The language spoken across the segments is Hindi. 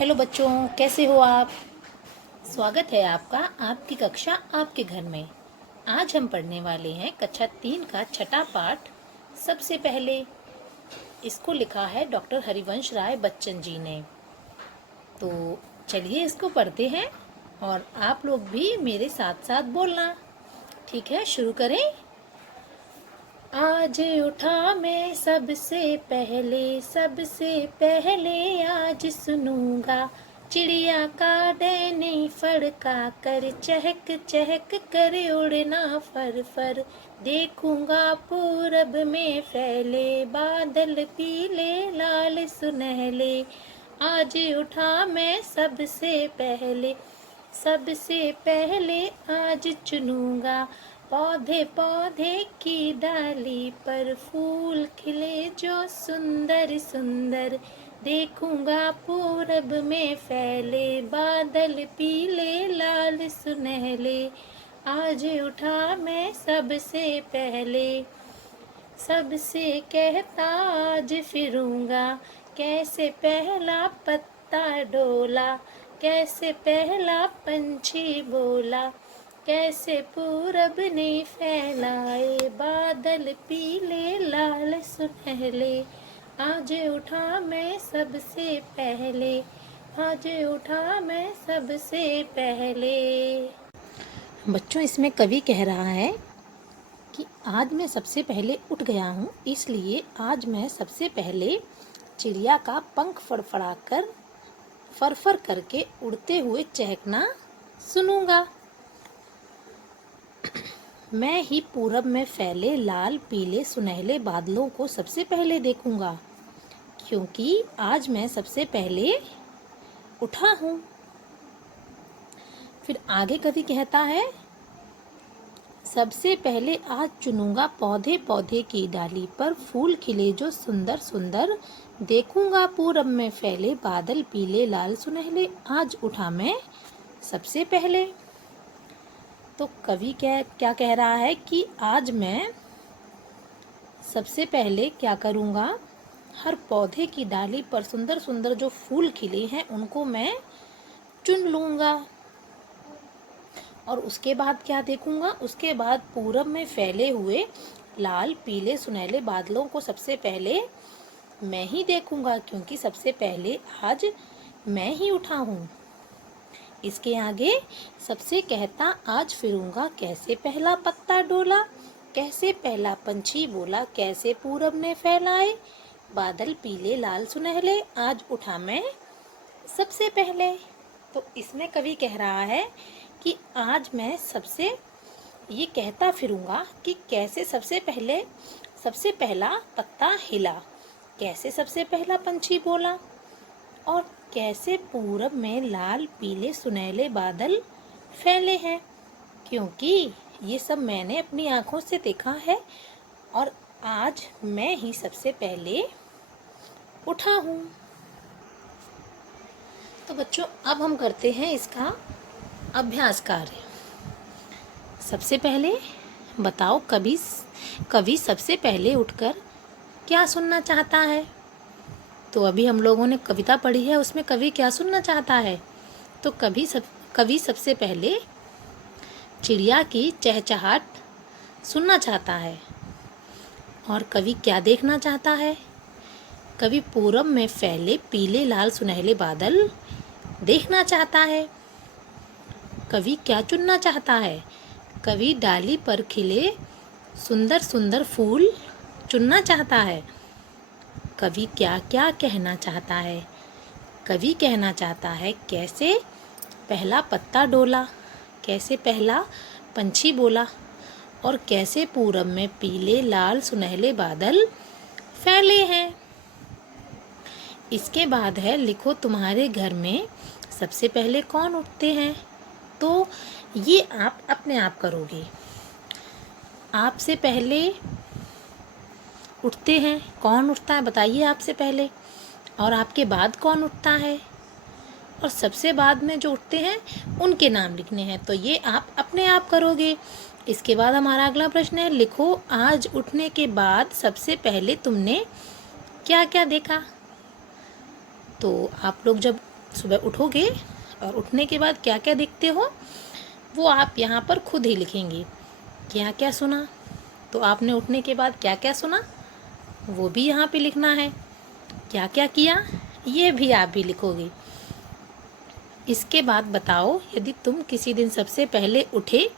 हेलो बच्चों, कैसे हो आप। स्वागत है आपका आपकी कक्षा आपके घर में। आज हम पढ़ने वाले हैं कक्षा 3 का छठा पाठ। सबसे पहले इसको लिखा है डॉक्टर हरिवंश राय बच्चन जी ने। तो चलिए इसको पढ़ते हैं और आप लोग भी मेरे साथ साथ बोलना। ठीक है, शुरू करें। आज उठा मैं सबसे पहले आज सुनूंगा, चिड़िया का डैनी फड़का कर, चहक चहक कर उड़ना फर फर। देखूंगा पूरब में फैले बादल पीले लाल सुनहले। आज उठा मैं सबसे पहले आज चुनूंगा, पौधे पौधे की डाली पर फूल खिले जो सुंदर सुंदर। देखूंगा पूरब में फैले बादल पीले लाल सुनहले। आज उठा मैं सबसे कहता आज फिरूंगा, कैसे पहला पत्ता डोला, कैसे पहला पंछी बोला, कैसे पूरब ने फैलाए बादल पीले लाल सुनहले। आज उठा मैं सबसे पहले। बच्चों, इसमें कवि कह रहा है कि आज मैं सबसे पहले उठ गया हूँ, इसलिए आज मैं सबसे पहले चिड़िया का पंख फड़फड़ाकर फरफर करके उड़ते हुए चहकना सुनूंगा। मैं ही पूरब में फैले लाल पीले सुनहले बादलों को सबसे पहले देखूंगा, क्योंकि आज मैं सबसे पहले उठा हूँ। फिर आगे कवि कहता है, सबसे पहले आज चुनूंगा पौधे पौधे की डाली पर फूल खिले जो सुंदर सुंदर। देखूंगा पूरब में फैले बादल पीले लाल सुनहले। आज उठा मैं सबसे पहले। तो कवि क्या कह रहा है कि आज मैं सबसे पहले क्या करूंगा, हर पौधे की डाली पर सुंदर सुंदर जो फूल खिले हैं उनको मैं चुन लूंगा। और उसके बाद क्या देखूंगा, उसके बाद पूरब में फैले हुए लाल पीले सुनहले बादलों को सबसे पहले मैं ही देखूंगा, क्योंकि सबसे पहले आज मैं ही उठा हूँ। इसके आगे सबसे कहता आज फिरूंगा, कैसे पहला पत्ता डोला, कैसे पहला पंछी बोला, कैसे पूरब ने फैलाए बादल पीले लाल सुनहले। आज उठा मैं सबसे पहले। तो इसमें कवि कह रहा है कि आज मैं ये कहता फिरूंगा कि कैसे सबसे पहला पत्ता हिला, कैसे सबसे पहला पंछी बोला, और कैसे पूरब में लाल पीले सुनहले बादल फैले हैं, क्योंकि ये सब मैंने अपनी आँखों से देखा है और आज मैं ही सबसे पहले उठा हूँ। तो बच्चों, अब हम करते हैं इसका अभ्यास कार्य। सबसे पहले बताओ, कवि सबसे पहले उठकर क्या सुनना चाहता है। तो अभी हम लोगों ने कविता पढ़ी है, उसमें कवि क्या सुनना चाहता है। तो कवि सबसे पहले चिड़िया की चहचहाट सुनना चाहता है। और कवि क्या देखना चाहता है, कवि पूरब में फैले पीले लाल सुनहले बादल देखना चाहता है। कवि क्या चुनना चाहता है, कवि डाली पर खिले सुंदर सुंदर फूल चुनना चाहता है। कवि क्या क्या कहना चाहता है, कवि कहना चाहता है कैसे पहला पत्ता डोला, कैसे पहला पंछी बोला, और कैसे पूरब में पीले लाल सुनहले बादल फैले हैं। इसके बाद है, लिखो तुम्हारे घर में सबसे पहले कौन उठते हैं। तो ये आप अपने आप करोगे। आपसे पहले उठते हैं, कौन उठता है बताइए आपसे पहले, और आपके बाद कौन उठता है, और सबसे बाद में जो उठते हैं उनके नाम लिखने हैं। तो ये आप अपने आप करोगे। इसके बाद हमारा अगला प्रश्न है, लिखो आज उठने के बाद सबसे पहले तुमने क्या क्या देखा। तो आप लोग जब सुबह उठोगे और उठने के बाद क्या क्या देखते हो वो आप यहाँ पर खुद ही लिखेंगे। क्या क्या सुना, तो आपने उठने के बाद क्या क्या सुना वो भी यहाँ पे लिखना है। क्या क्या किया ये भी आप भी लिखोगे। इसके बाद बताओ, यदि तुम किसी दिन सबसे पहले उठे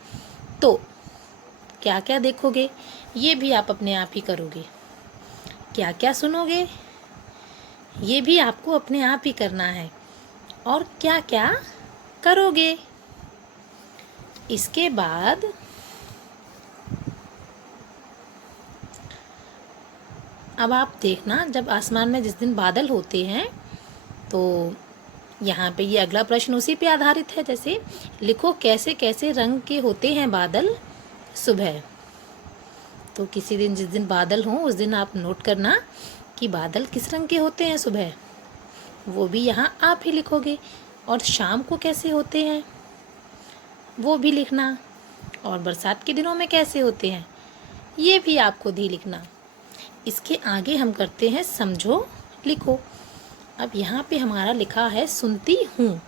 तो क्या क्या देखोगे, ये भी आप अपने आप ही करोगे। क्या क्या सुनोगे ये भी आपको अपने आप ही करना है। और क्या क्या करोगे। इसके बाद अब आप देखना, जब आसमान में जिस दिन बादल होते हैं तो यहाँ पे ये अगला प्रश्न उसी पे आधारित है। जैसे लिखो कैसे कैसे रंग के होते हैं बादल सुबह। तो किसी दिन जिस दिन बादल हो उस दिन आप नोट करना कि बादल किस रंग के होते हैं सुबह, वो भी यहाँ आप ही लिखोगे। और शाम को कैसे होते हैं वो भी लिखना। और बरसात के दिनों में कैसे होते हैं ये भी आप खुद ही लिखना। इसके आगे हम करते हैं समझो लिखो। अब यहाँ पे हमारा लिखा है सुनती हूँ,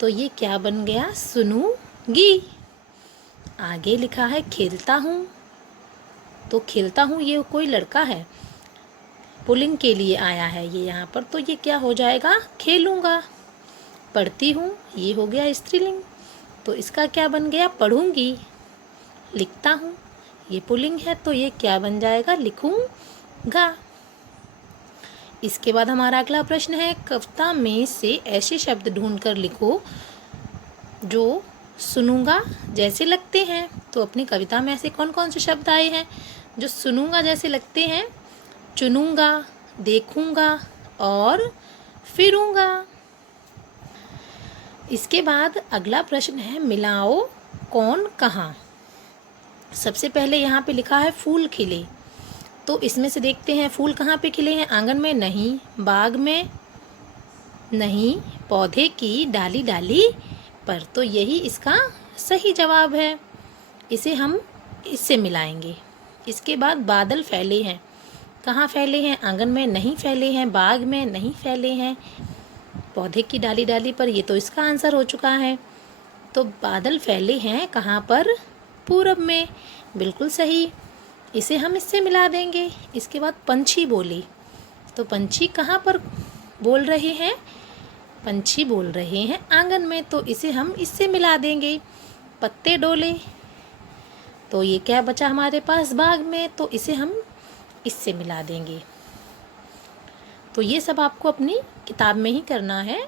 तो ये क्या बन गया, सुनूंगी। आगे लिखा है खेलता हूँ, तो खेलता हूँ ये कोई लड़का है, पुल्लिंग के लिए आया है ये यहाँ पर, तो ये क्या हो जाएगा, खेलूँगा। पढ़ती हूँ ये हो गया स्त्रीलिंग, तो इसका क्या बन गया, पढ़ूँगी। लिखता हूँ ये पुल्लिंग है, तो ये क्या बन जाएगा, लिखूँगा। इसके बाद हमारा अगला प्रश्न है कविता में से ऐसे शब्द ढूंढकर लिखो जो सुनूंगा जैसे लगते हैं। तो अपनी कविता में ऐसे कौन कौन से शब्द आए हैं जो सुनूंगा जैसे लगते हैं, चुनूंगा, देखूंगा और फिरूंगा। इसके बाद अगला प्रश्न है मिलाओ कौन कहाँ। सबसे पहले यहाँ पे लिखा है फूल खिले, तो इसमें से देखते हैं फूल कहाँ पे खिले हैं, आंगन में नहीं, बाग में नहीं, पौधे की डाली डाली पर, तो यही इसका सही जवाब है। इसे हम इससे मिलाएंगे। इसके बाद बादल फैले हैं, कहाँ फैले हैं, आंगन में नहीं फैले हैं, बाग में नहीं फैले हैं, पौधे की डाली डाली पर, ये तो इसका आंसर हो चुका है। तो बादल फैले हैं कहाँ पर, पूरब में, बिल्कुल सही। इसे हम इससे मिला देंगे। इसके बाद पंछी बोले, तो पंछी कहाँ पर बोल रहे हैं, पंछी बोल रहे हैं आंगन में, तो इसे हम इससे मिला देंगे। पत्ते डोले, तो ये क्या बचा हमारे पास, बाग में, तो इसे हम इससे मिला देंगे। तो ये सब आपको अपनी किताब में ही करना है,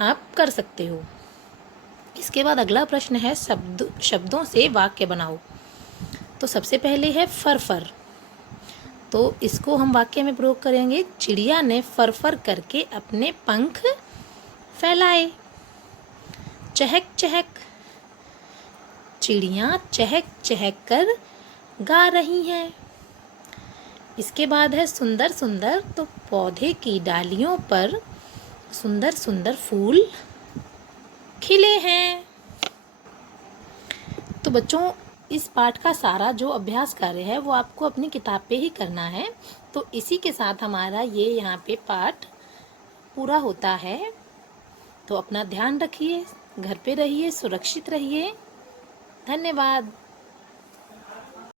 आप कर सकते हो। इसके बाद अगला प्रश्न है शब्दों से वाक्य बनाओ। तो सबसे पहले है फर, तो इसको हम वाक्य में प्रयोग करेंगे, चिड़िया ने फर करके अपने पंख फैलाए। चहक चहक, चिड़िया चहक चहक कर गा रही हैं। इसके बाद है सुंदर सुंदर, तो पौधे की डालियों पर सुंदर सुंदर फूल खिले हैं। तो बच्चों इस पाठ का सारा जो अभ्यास कार्य है वो आपको अपनी किताब पे ही करना है। तो इसी के साथ हमारा ये यहाँ पे पाठ पूरा होता है। तो अपना ध्यान रखिए, घर पे रहिए, सुरक्षित रहिए। धन्यवाद।